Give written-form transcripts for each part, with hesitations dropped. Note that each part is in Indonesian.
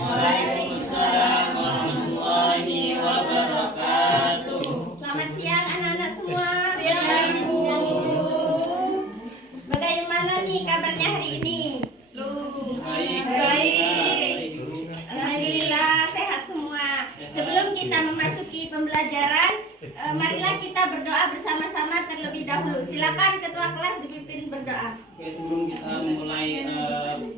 Waalaikumsalam warahmatullahi wabarakatuh. Selamat siang anak-anak semua. Siang, Bu. Bagaimana nih kabarnya hari ini? Baik. Alhamdulillah sehat semua. Sebelum kita memasuki pembelajaran, marilah kita berdoa bersama-sama terlebih dahulu. Silakan ketua kelas dipimpin berdoa. Oke, sebelum kita memulai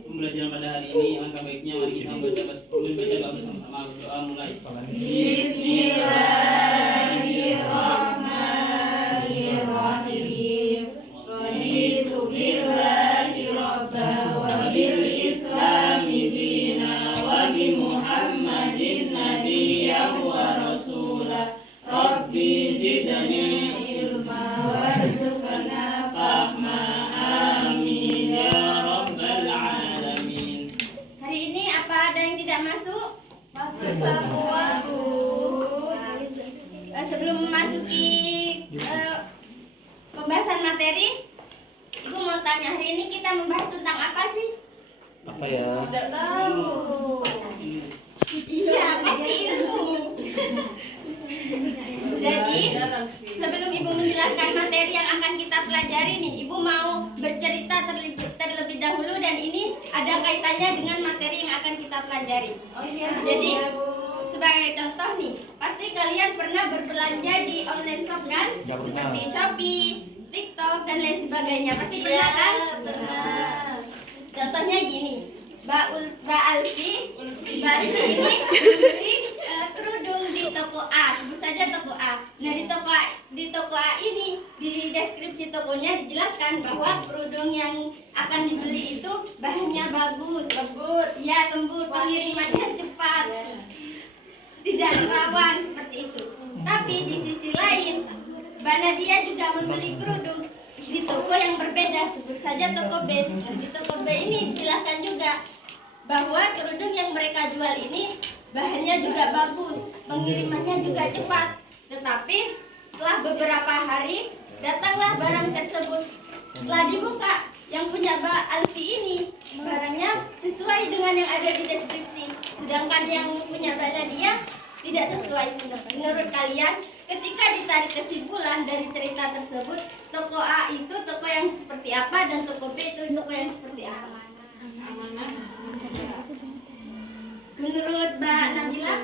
pembelajaran pada hari ini, alangkah baiknya mari kita membaca doa bersama-sama. Berdoa mulai. Bismillahirrahmanirrahim. Raditu billahi rabba wa bil islami dina wa bi Muhammadin nabiyyan wa rasulah. Rabbi zidni ilma warzuqna fahma. Amin ya rabbal alamin. Hari ini apa ada yang tidak masuk? Masuk semua, Bu. Sebelum memasuki pembahasan materi, Ibu mau tanya, hari ini kita membahas tentang apa sih? Apa ya? Tidak tahu. Iya, pasti ilmu. Jadi, sebelum Ibu menjelaskan materi yang akan kita pelajari nih, Ibu mau bercerita terlebih dahulu dan ini ada kaitannya dengan materi yang akan kita pelajari. Jadi, sebagai contoh nih, pasti kalian pernah berbelanja di online shop kan? Ya, pernah. Seperti Shopee, TikTok dan lain sebagainya. Pasti pernah kan? Pernah. Contohnya gini, Mbak Alfi ini membeli kerudung di toko A, sebut saja toko A. Nah di toko A ini di deskripsi tokonya dijelaskan bahwa kerudung yang akan dibeli itu bahannya bagus, lembut, ya lembut, pengirimannya cepat, tidak rawan seperti itu. Tapi di sisi lain, Mbak Nadia juga membeli kerudung di toko yang berbeda, sebut saja toko B. Di toko B ini dijelaskan juga bahwa kerudung yang mereka jual ini bahannya juga bagus, pengirimannya juga cepat. Tetapi setelah beberapa hari datanglah barang tersebut. Setelah dibuka, yang punya Mbak Alfi ini barangnya sesuai dengan yang ada di deskripsi, sedangkan yang punya Mbak Nadia tidak sesuai. Menurut kalian, ketika ditarik kesimpulan dari cerita tersebut, toko A itu toko yang seperti apa dan toko B itu toko yang seperti apa? Menurut Mbak Nabila?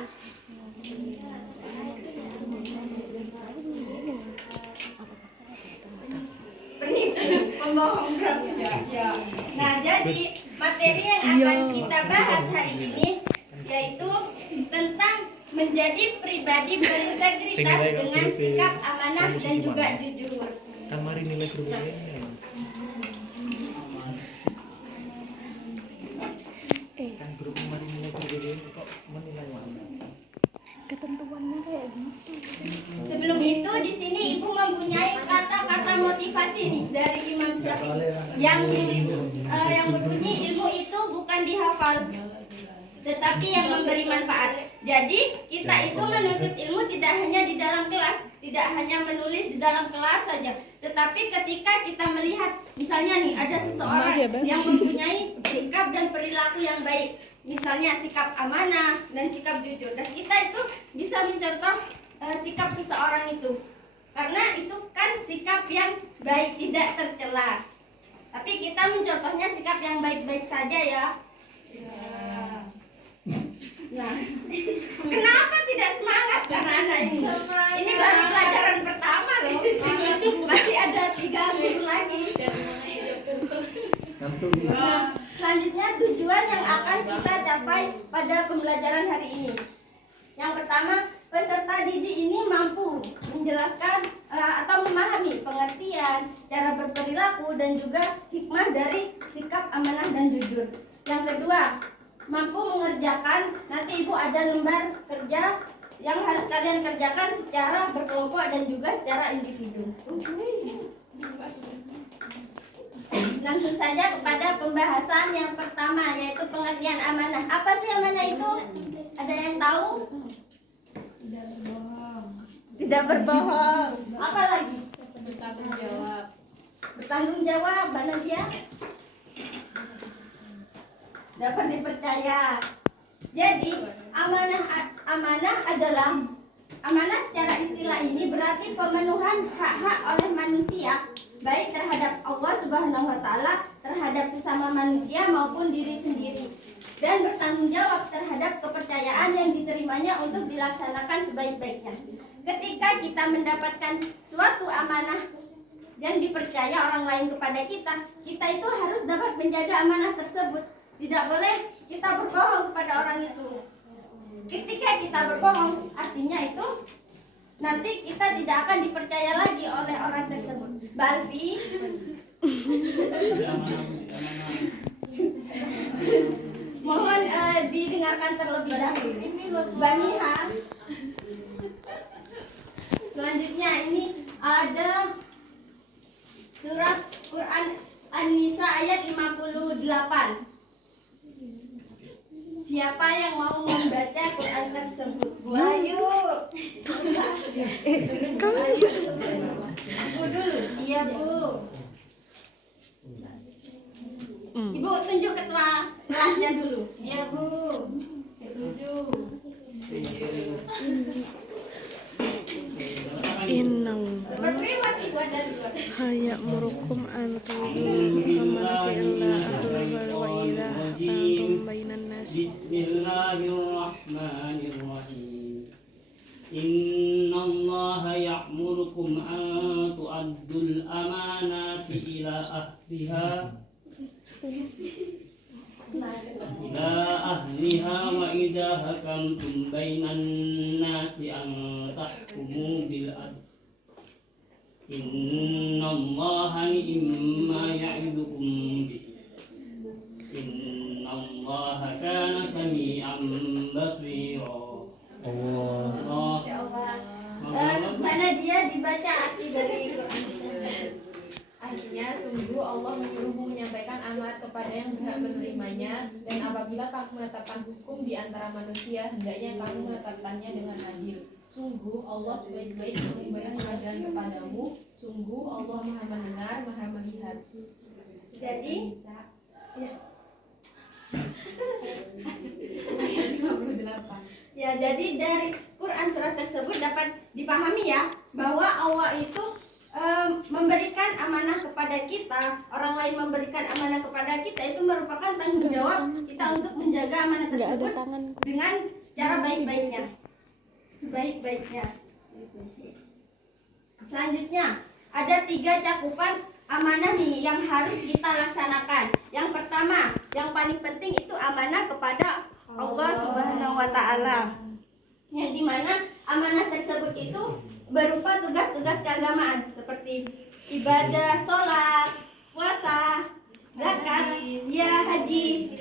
Penipu, pembohong ya. Nah, jadi materi yang akan kita bahas hari ini yaitu tentang menjadi pribadi berintegritas dengan sikap amanah dan juga jujur. Kamari nilai kerudungnya. Kan grup kamari nilai kerudungnya kok menilai mana? Ketentuannya kayak gitu. Sebelum itu di sini Ibu mempunyai kata-kata motivasi nih dari Imam Syafi'i yang berbunyi ilmu itu bukan dihafal tetapi yang memberi manfaat. Jadi kita itu menuntut ilmu tidak hanya di dalam kelas, tidak hanya menulis di dalam kelas saja, tetapi ketika kita melihat misalnya nih ada seseorang yang mempunyai sikap dan perilaku yang baik, misalnya sikap amanah dan sikap jujur, dan kita itu bisa mencontoh sikap seseorang itu, karena itu kan sikap yang baik tidak tercela. Tapi kita mencontohnya sikap yang baik-baik saja ya. Nah, kenapa tidak semangat anak-anak ini? Ini baru pelajaran pertama loh. Masih ada 3 guru lagi. Nah, selanjutnya tujuan yang akan kita capai pada pembelajaran hari ini. Yang pertama, peserta didik ini mampu menjelaskan atau memahami pengertian, cara berperilaku dan juga hikmah dari sikap amanah dan jujur. Yang kedua, mampu mengerjakan, nanti Ibu ada lembar kerja yang harus kalian kerjakan secara berkelompok dan juga secara individu. Langsung saja kepada pembahasan yang pertama, yaitu pengertian amanah. Apa sih amanah itu? Ada yang tahu? Tidak berbohong. Apa lagi? Bertanggung jawab. Bertanggung jawab, Mbak Nadia. Dapat dipercaya. Jadi amanah secara istilah ini berarti pemenuhan hak-hak oleh manusia baik terhadap Allah Subhanahu wa taala, terhadap sesama manusia maupun diri sendiri, dan bertanggung jawab terhadap kepercayaan yang diterimanya untuk dilaksanakan sebaik-baiknya. Ketika kita mendapatkan suatu amanah yang dipercaya orang lain kepada kita, kita itu harus dapat menjaga amanah tersebut. Tidak boleh kita berbohong kepada orang itu. Ketika kita berbohong, artinya itu nanti kita tidak akan dipercaya lagi oleh orang tersebut. Balfi, mohon didengarkan terlebih dahulu. Baniha. Selanjutnya ini ada surat Quran An-Nisa ayat 58. Siapa yang mau membaca Quran tersebut? Ayo. Bu dulu. Iya, Bu. Ibu tunjuk ketua kelasnya dulu. Iya, Bu. Innam Berpriwat ibu ada dua. ya'murukum an tu'minu illa ahlul wa idza hakamtum bainan nas. Bismillahirrahmanirrahim. Innallaha ya'murukum an tu'addul amanati ila ahliha wa idza hakamtum bainan nasi an tahkumu bil adl. Innallaha ni'ma ya'idukum bihi. Innallaha kana sami'an basira. Allah. Mana dia dibaca arti dari Quran? Artinya, sungguh Allah menyuruhmu menyampaikan amanat kepada yang berhak menerimanya, dan apabila kamu menetapkan hukum di antara manusia, hendaknya kamu menetapkannya dengan adil. Sungguh Allah sebaik-baik yang memberi pelajaran kepadamu. Sungguh Allah Maha mendengar, Maha melihat. Jadi Ya. Ayat 58. ya, jadi dari Quran surat tersebut dapat dipahami ya bahwa Allah itu memberikan amanah kepada kita, orang lain memberikan amanah kepada kita, itu merupakan tanggung jawab kita untuk menjaga amanah tersebut dengan secara baik-baiknya, sebaik-baiknya. Selanjutnya ada 3 cakupan amanah nih yang harus kita laksanakan. Yang pertama, yang paling penting itu amanah kepada Allah Subhanahu wa taala. Yang dimana amanah tersebut itu berupa tugas-tugas keagamaan seperti ibadah, sholat, puasa, zakat, ya haji,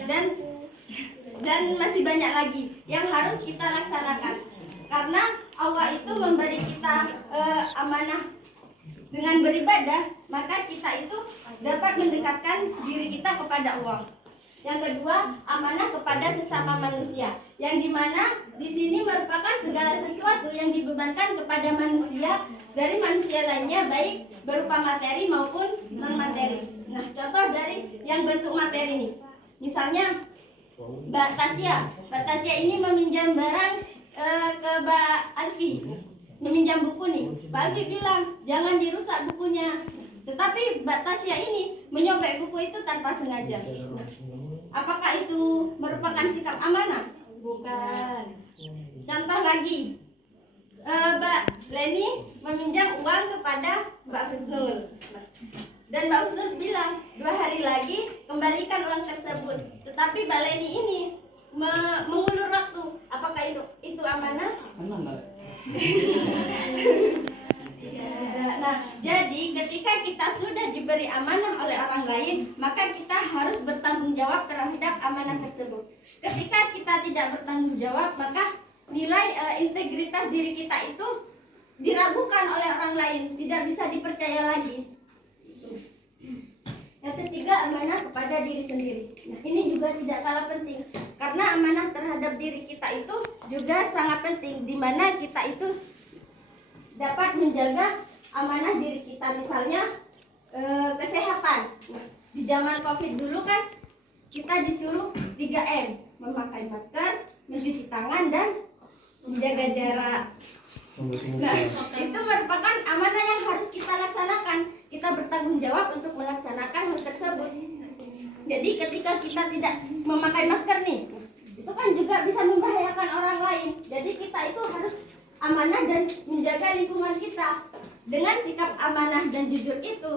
dan masih banyak lagi yang harus kita laksanakan. Karena Allah itu memberi kita amanah dengan beribadah, maka kita itu dapat mendekatkan diri kita kepada Allah. Yang kedua, amanah kepada sesama manusia, yang dimana di sini merupakan segala sesuatu yang dibebankan kepada manusia dari manusia lainnya, baik berupa materi maupun non materi. Nah, contoh dari yang bentuk materi ini, misalnya Mbak Tasya ini meminjam barang ke Mbak Alfi, meminjam buku nih. Mbak Alfi bilang jangan dirusak bukunya, tetapi Mbak Tasya ini menyobek buku itu tanpa sengaja. Apakah itu merupakan sikap amanah? Bukan. Contoh lagi, Mbak Leni meminjam uang kepada Mbak Husnul, dan Mbak Husnul bilang 2 hari lagi kembalikan uang tersebut. Tetapi Mbak Leni ini mengulur waktu. Apakah itu amanah? Nah, jadi ketika kita sudah diberi amanah oleh orang lain, maka kita harus bertanggung jawab terhadap amanah tersebut. Ketika kita tidak bertanggung jawab, maka nilai integritas diri kita itu diragukan oleh orang lain, tidak bisa dipercaya lagi. Yang ketiga, amanah kepada diri sendiri. Nah, ini juga tidak kalah penting, karena amanah terhadap diri kita itu juga sangat penting, di mana kita itu dapat menjaga amanah diri kita. Misalnya kesehatan. Nah, di zaman COVID dulu kan kita disuruh 3M, memakai masker, mencuci tangan dan menjaga jarak. Nah, itu merupakan amanah yang harus kita laksanakan. Kita bertanggung jawab untuk melaksanakan hal tersebut. Jadi ketika kita tidak memakai masker nih, itu kan juga bisa membahayakan orang lain. Jadi kita itu harus amanah dan menjaga lingkungan kita. Dengan sikap amanah dan jujur itu,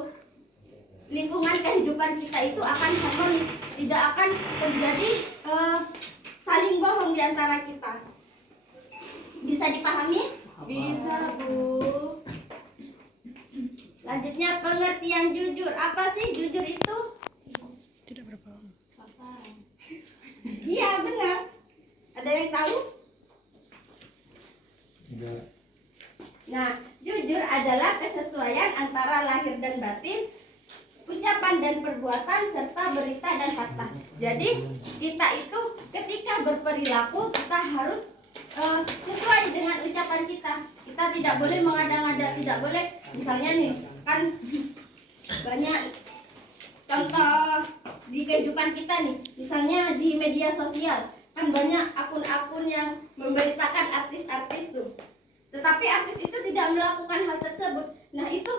lingkungan kehidupan kita itu akan harmonis, tidak akan terjadi saling bohong di antara kita. Bisa dipahami? Bisa, Bu. Selanjutnya pengertian jujur. Apa sih jujur itu? Tidak berbohong. Iya, benar. Ada yang tahu? Enggak. Nah, jujur adalah kesesuaian antara lahir dan batin, ucapan dan perbuatan, serta berita dan fakta. Jadi, kita itu ketika berperilaku, kita harus sesuai dengan ucapan kita. Kita tidak boleh mengada-ngada, tidak boleh. Misalnya nih, kan banyak contoh di kehidupan kita nih. Misalnya di media sosial, kan banyak akun-akun yang memberitakan artis-artis tuh. Tetapi artis itu tidak melakukan hal tersebut. Nah, itu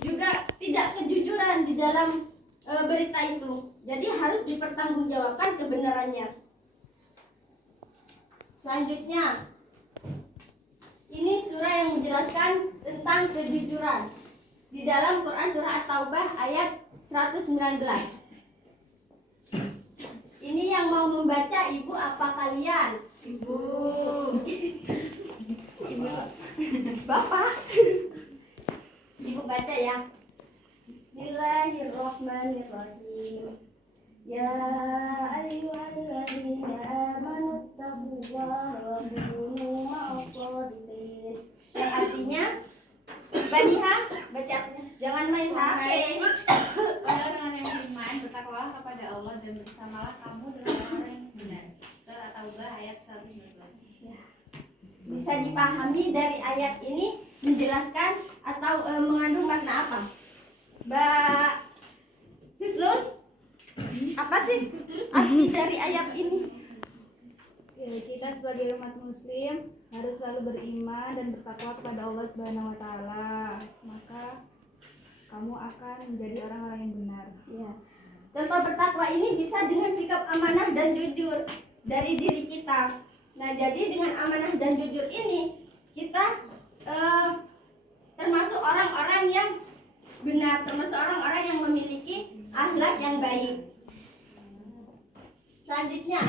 juga tidak kejujuran di dalam berita itu. Jadi harus dipertanggungjawabkan kebenarannya. Selanjutnya, ini surah yang menjelaskan tentang kejujuran. Di dalam Quran surah At-Taubah ayat 119. Ini yang mau membaca ibu apa kalian? Ibu. Bapak. Ibu baca ya. Bismillahirrahmanirrahim. Ya ayyuhalladzina amanu taqullaha wa kunu ma'as-shadiqin. Yang artinya, Baniha baca artinya. Jangan main HP. Wahai orang yang beriman, bertakwalah kepada Allah dan bersamalah kamu dengan orang yang benar. Surah At-Taubah ayat 119. Bisa dipahami dari ayat ini menjelaskan atau mengandung makna apa? Mbak Husnul, apa sih arti dari ayat ini? Kita sebagai umat muslim harus selalu beriman dan bertakwa kepada Allah Subhanahu wa taala. Maka kamu akan menjadi orang-orang yang benar. Ya. Contoh bertakwa ini bisa dengan sikap amanah dan jujur dari diri kita. Nah, jadi dengan amanah dan jujur ini kita termasuk orang-orang yang benar, termasuk orang-orang yang memiliki akhlak yang baik. Selanjutnya,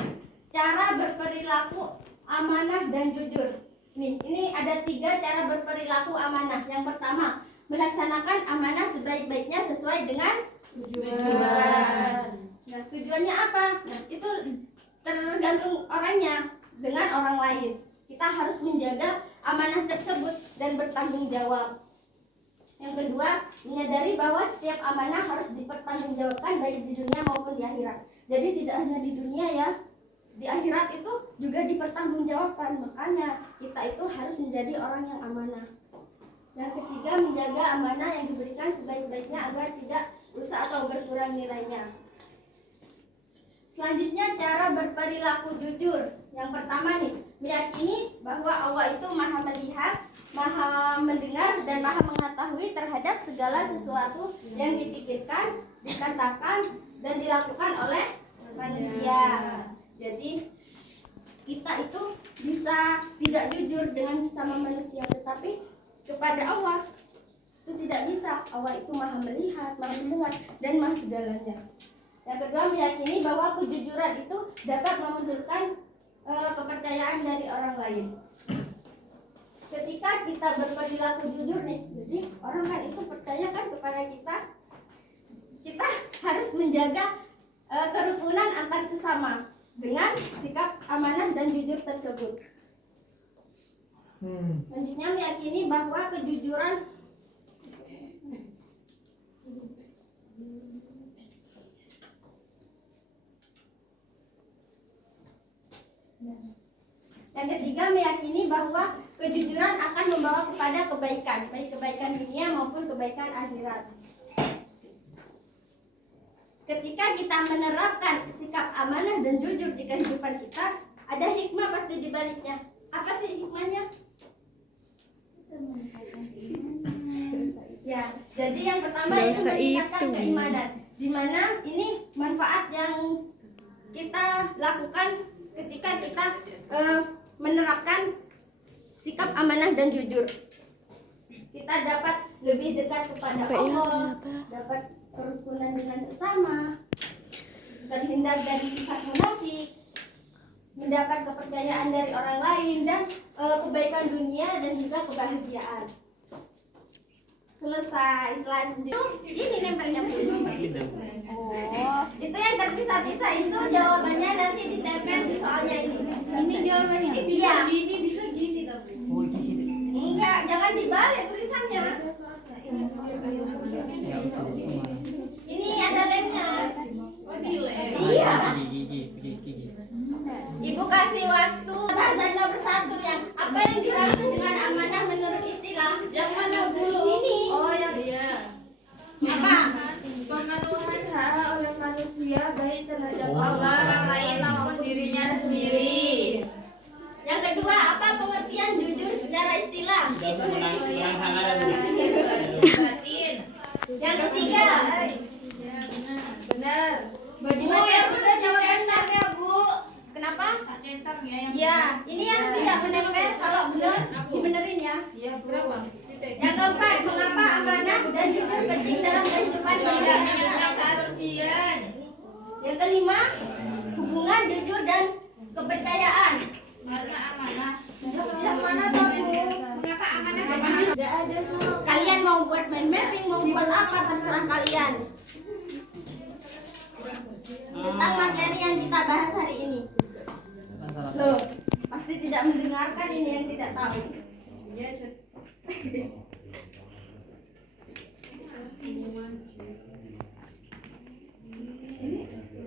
cara berperilaku amanah dan jujur. Ini ada 3 cara berperilaku amanah. Yang pertama, melaksanakan amanah sebaik-baiknya sesuai dengan tujuan. Nah, tujuannya apa? Nah, itu tergantung orangnya dengan orang lain. Kita harus menjaga amanah tersebut dan bertanggung jawab. Yang kedua, menyadari bahwa setiap amanah harus dipertanggungjawabkan baik di dunia maupun di akhirat. Jadi tidak hanya di dunia ya, di akhirat itu juga dipertanggungjawabkan. Makanya kita itu harus menjadi orang yang amanah. Yang ketiga, menjaga amanah yang diberikan sebaik-baiknya agar tidak rusak atau berkurang nilainya. Selanjutnya, cara berperilaku jujur. Yang pertama nih, meyakini bahwa Allah itu Maha melihat, Maha mendengar, dan Maha mengetahui terhadap segala sesuatu yang dipikirkan, dikatakan, dan dilakukan oleh manusia. Jadi kita itu bisa tidak jujur dengan sesama manusia, tetapi kepada Allah itu tidak bisa. Allah itu Maha melihat, Maha mendengar, dan Maha segalanya. Yang kedua, meyakini bahwa kejujuran itu dapat memunculkan kepercayaan dari orang lain. Ketika kita berperilaku jujur nih, jadi orang lain itu percaya kan kepada kita. Kita harus menjaga kerukunan antar sesama dengan sikap amanah dan jujur tersebut. Selanjutnya, meyakini bahwa kejujuran yang ketiga, meyakini bahwa kejujuran akan membawa kepada kebaikan, baik kebaikan dunia maupun kebaikan akhirat. Ketika kita menerapkan sikap amanah dan jujur di kehidupan kita, ada hikmah pasti pasti di baliknya. Apa sih hikmahnya? Ya, jadi yang pertama itu Dosa meningkatkan itu. keimanan. Di mana ini manfaat yang kita lakukan ketika kita menerapkan sikap amanah dan jujur. Kita dapat lebih dekat kepada Sampai ya, Allah, ternyata. dapat kerukunan dengan sesama, terhindar dari sifat munafik, mendapat kepercayaan dari orang lain, dan kebaikan dunia dan juga kebahagiaan. Selesai. Selanjutnya ini nempelnya Bu. Oh, itu yang terpisah-pisah itu jawabannya nanti ditempel di soalnya ini. Ini jawabannya. Ini bisa Gini bisa gini tapi. Oh gini. enggak, jangan dibalik tulisannya. Ya udah kemana? Ini ada lemnya. Oh di lem. Iya. Gigi. Ibu kasih waktu. Bahasan nomor 1 ya. Apa yang dimaksud dengan amanah menurut istilah? Yang mana dulu? Ini. Oh yang iya. Apa? Pemenuhan hak oleh manusia baik terhadap Oh. Allah, orang lain maupun dirinya sendiri. Yang kedua, apa pengertian jujur secara istilah? Sudah Bu, menang sana ada Bu. Batin. Yang ketiga, Ya benar. bagi Bu macam yang dulu benar jawaban centang ya Bu. Kenapa? Tak centang ya yang. Ya, ini yang tidak menempel. Kalau benar, dibenerin ya. Iya Bu. Berapa? Titik. Yang keempat, mengapa amanah dan jujur penting dalam kehidupan Tidak manusia? menyukai kesucian. Yang kelima, hubungan jujur dan kepercayaan. Karena amanah. Yang mana tuh Bu? Mengapa amanah dan jujur? Tidak ada sama. Kalian mau buat mind mapping, mau buat apa terserah kalian. Tentang materi yang kita bahas hari ini. Loh, pasti tidak mendengarkan ini yang tidak tahu. Ya, Cud.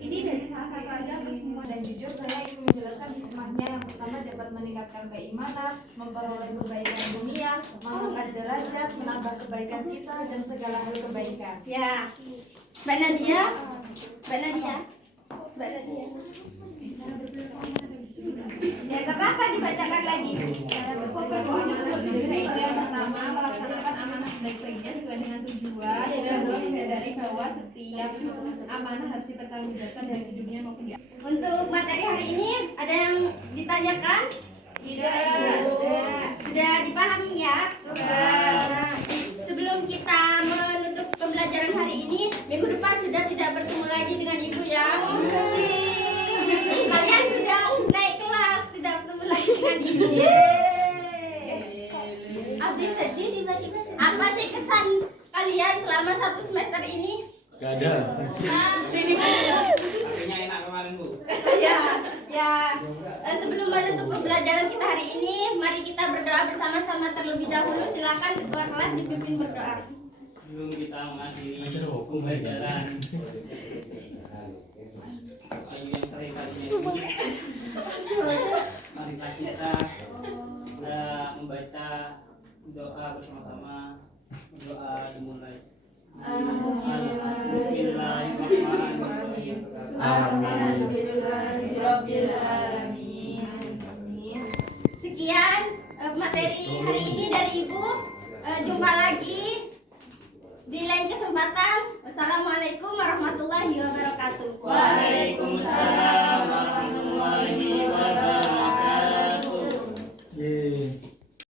Ini dari salah satu aja ke semua. Dan jujur saya ingin menjelaskan hikmahnya. Yang pertama dapat meningkatkan keimanan, memperoleh kebaikan dunia, mengangkat derajat, menambah kebaikan kita dan segala hal kebaikan. Ya, Mbak Nadia, Mbak Nadia, Mbak Nadia. Ya, gak apa-apa dibacakan lagi. Jadi itu yang pertama, melaksanakan amanah sebaik-baiknya sesuai dengan tujuan. Yang kedua, menyadari bahwa setiap amanah harus dipertanggungjawabkan dari hidupnya maupun di Untuk materi hari ini ada yang ditanyakan? Sudah dipahami ya? Nah, sebelum kita menutup pembelajaran hari ini, minggu depan sudah tidak bertemu lagi dengan Ibu ya. Kalian sudah naik kelas, tidak bertemu lagi dengan Ibu. Habis sedih tiba-tiba. Apa sih kesan kalian selama 1 semester ini? Gak ada. Artinya enak kemarin Bu. Ya. Sebelum menutup pembelajaran kita hari ini, mari kita berdoa bersama-sama terlebih dahulu. Silakan ketua kelas dipimpin berdoa. Sebelum kita mengakhiri pembelajaran ayu yang terakhir kalinya ini, marilah kita membaca doa bersama-sama. Doa dimulai. Bismillahirrahmanirrahim. Alhamdulillahirabbil alamin. Sekian materi hari ini dari Ibu. Jumpa lagi di lain kesempatan. Wassalamualaikum warahmatullahi wabarakatuh. Waalaikumsalam.